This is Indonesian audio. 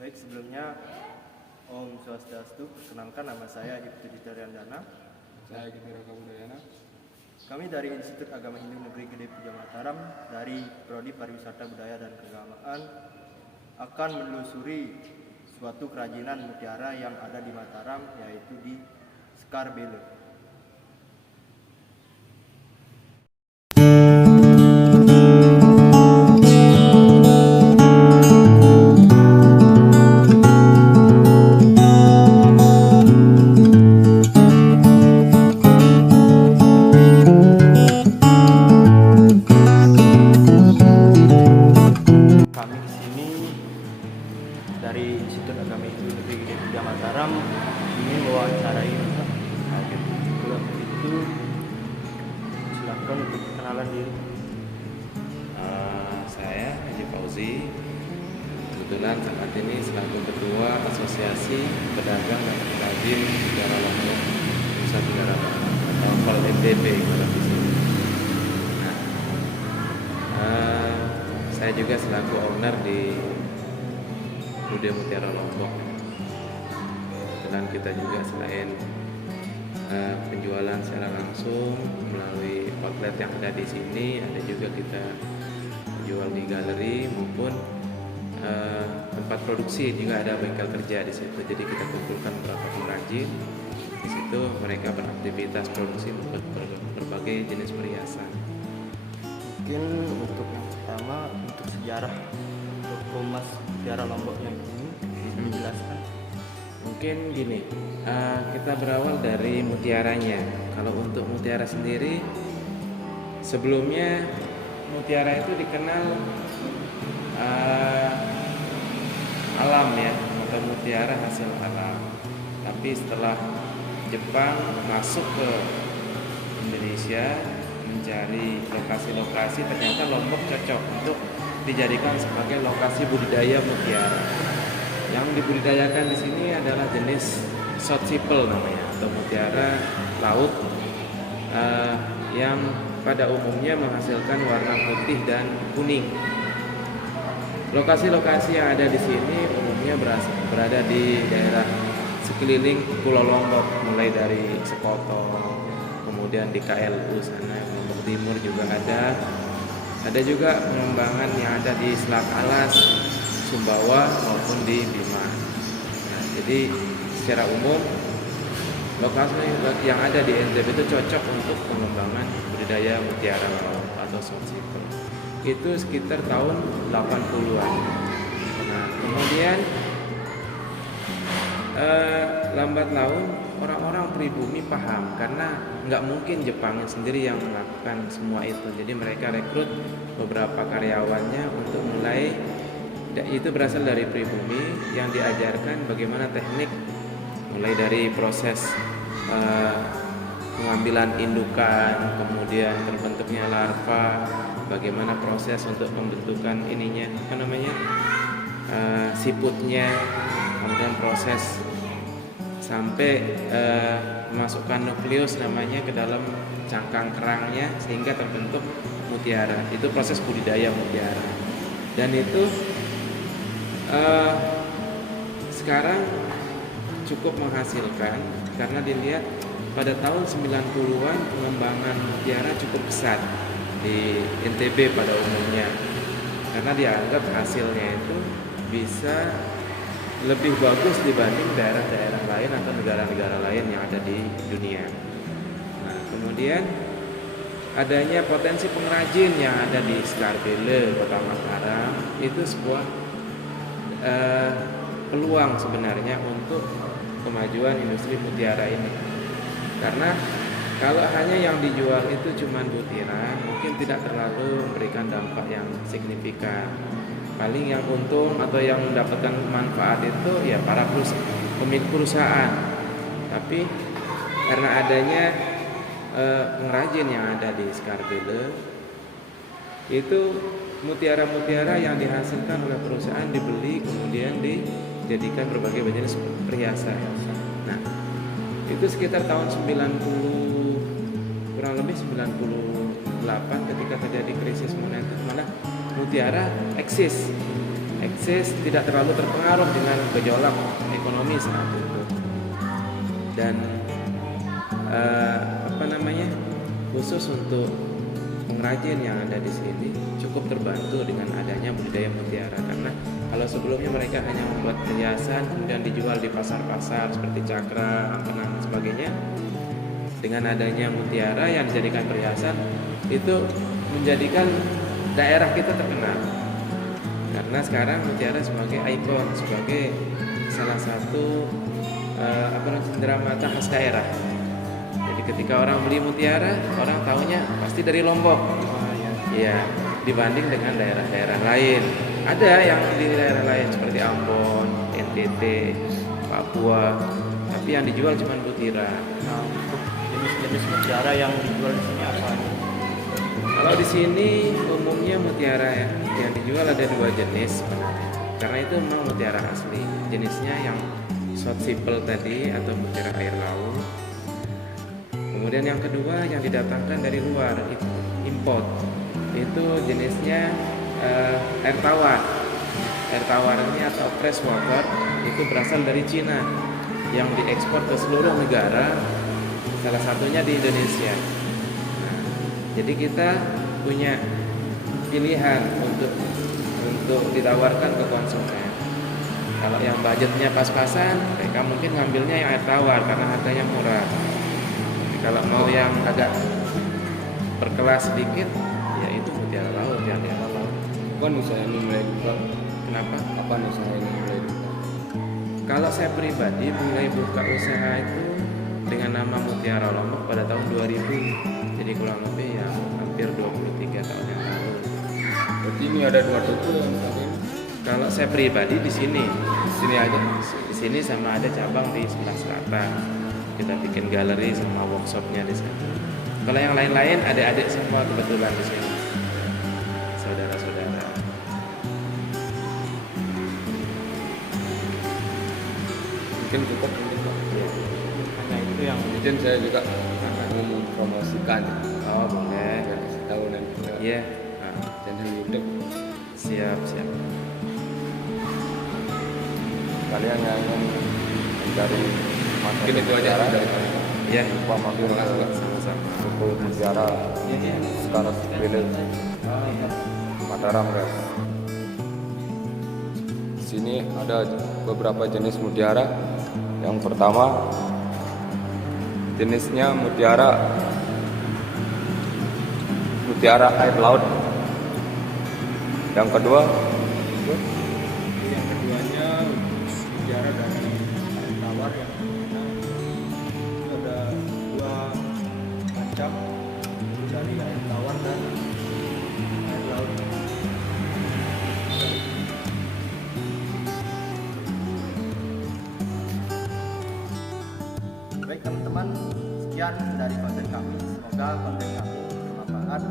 Baik, sebelumnya Om Swastiastu, perkenalkan nama saya Ibtu Dita Riandana. Saya Giti Raka Budayana. Kami dari Institut Agama Hindu Negeri Gede Puja Mataram dari Prodi Pariwisata Budaya dan Keagamaan akan menelusuri suatu kerajinan mutiara yang ada di Mataram, yaitu di Skarbele. Kami di sini dari Institut Agama Hindu Negeri Gede Puja Mataram ingin mewawancarai Bapak. Kalau begitu, silakan untuk kenalan diri. Saya Haji Fauzi. Kebetulan saat ini selaku Ketua Asosiasi Pedagang dan Pengrajin Mutiara Lombok Nusa Tenggara Barat atau KOLMDP kalau di sini. Saya juga selaku owner di Bude Mutiara Lombok. Kebetulan kita juga selain penjualan secara langsung melalui outlet yang ada di sini, ada juga kita jual di galeri maupun tempat produksi, juga ada bengkel kerja di situ. Jadi kita kumpulkan beberapa pengrajin di situ, mereka beraktivitas produksi berbagai jenis perhiasan. Mungkin untuk yang pertama, untuk sejarah untuk Humas Mutiara Lombok yang ini bisa dijelaskan. Mungkin gini, kita berawal dari mutiaranya. Kalau untuk mutiara sendiri, sebelumnya mutiara itu dikenal alam ya, atau mutiara hasil alam. Tapi setelah Jepang masuk ke Indonesia mencari lokasi-lokasi, ternyata Lombok cocok untuk dijadikan sebagai lokasi budidaya mutiara. Yang dibudidayakan di sini adalah jenis short sipel namanya, atau mutiara laut yang pada umumnya menghasilkan warna putih dan kuning. Lokasi-lokasi yang ada di sini umumnya berada di daerah sekeliling Pulau Lombok, mulai dari Sekoto, kemudian di KLU sana, Lombok Timur juga ada. Ada juga pengembangan yang ada di Selat Alas, Sumbawa maupun di Bima. Nah, jadi secara umum lokasi yang ada di NTB itu cocok untuk pengembangan budidaya mutiara laut atau short sipel. Itu sekitar tahun 80-an. Nah, kemudian lambat laun orang-orang pribumi paham, karena nggak mungkin Jepang sendiri yang melakukan semua itu. Jadi mereka rekrut beberapa karyawannya untuk mulai, itu berasal dari pribumi yang diajarkan bagaimana teknik, mulai dari proses pengambilan indukan, kemudian terbentuknya larva, bagaimana proses untuk pembentukan ininya, siputnya, kemudian proses sampai memasukkan nukleus namanya ke dalam cangkang kerangnya sehingga terbentuk mutiara. Itu proses budidaya mutiara. Dan itu sekarang cukup menghasilkan karena dilihat pada tahun 90-an pengembangan mutiara cukup besar di NTB pada umumnya, karena dianggap hasilnya itu bisa lebih bagus dibanding daerah-daerah lain atau negara-negara lain yang ada di dunia. Nah, kemudian adanya potensi pengrajin yang ada di Skarbele, Kota Mataram, itu sebuah peluang sebenarnya untuk kemajuan industri mutiara ini. Karena kalau hanya yang dijual itu cuma butiran, mungkin tidak terlalu memberikan dampak yang signifikan. Paling yang untung atau yang mendapatkan manfaat itu ya para pemilik perusahaan. Tapi karena adanya pengrajin yang ada di Skarbele, itu mutiara-mutiara yang dihasilkan oleh perusahaan dibeli kemudian dijadikan berbagai jenis perhiasan. Nah, itu sekitar tahun 90, kurang lebih 98 ketika terjadi krisis moneter, malah mutiara eksis eksis, tidak terlalu terpengaruh dengan gejolak ekonomi saat itu. Dan khusus untuk pengrajin yang ada di sini cukup terbantu dengan adanya budidaya mutiara, karena kalau sebelumnya mereka hanya membuat perhiasan kemudian dijual di pasar-pasar seperti cakra, angkenang dan sebagainya, dengan adanya mutiara yang dijadikan perhiasan itu menjadikan daerah kita terkenal, karena sekarang mutiara sebagai ikon, sebagai salah satu cenderamata khas daerah. Jadi ketika orang beli mutiara, orang taunya pasti dari Lombok. Ya, dibanding dengan daerah-daerah lain. Ada yang di daerah lain seperti Ambon, NTT, Papua, tapi yang dijual cuma butira. Nah, untuk jenis-jenis mutiara yang dijual di sini apa? Kalau di sini umumnya mutiara yang dijual ada 2 jenis sebenarnya. Karena itu memang mutiara asli. Jenisnya yang short simple tadi atau mutiara air laut. Kemudian yang kedua yang didatangkan dari luar, import. Itu jenisnya air tawar. Air tawar ini atau fresh water itu berasal dari Cina yang diekspor ke seluruh negara, salah satunya di Indonesia. Nah, jadi kita punya pilihan untuk ditawarkan ke konsumen. Kalau yang budgetnya pas-pasan, mereka mungkin ngambilnya yang air tawar karena harganya murah. Kalau mau yang agak berkelas sedikit, ya itu mutiara laut yang di laut. Kapan usaha ini mulai buka? Kenapa? Kapan usaha ini mulai buka? Kalau saya pribadi mulai buka usaha itu dengan nama Mutiara Lombok pada tahun 2000. Jadi kurang lebih ya hampir 23 tahun yang lalu. Berarti ini ada 2 toko yang tadi. Kalau saya pribadi di sini aja. aja. Di sini sama ada cabang di sebelah selatan. Kita bikin galeri sama workshopnya di sana. Kalau yang lain-lain adik-adik semua kebetulan di sini, saudara-saudara. Mungkin cukup ini Pak. Ya. Hanya itu yang Mungkin saya juga mau mempromosikan. Oh boleh. Biar kasih tahu nanti ke Iya. Nah, channel YouTube. siap. Kalian yang ingin mencari Mungkin itu aja dari kami. Iya. Lupa mampir ke Sama-sama. Suku Mutiara Iya. Skaras Village Mataram guys. Di sini ada beberapa jenis mutiara. Yang pertama jenisnya mutiara air laut. Yang kedua yang keduanya mutiara dari air tawar yang itu ada 2 macam dari air tawar dan air laut. Baik teman-teman, sekian dari konten kami. Semoga konten kami bermanfaat.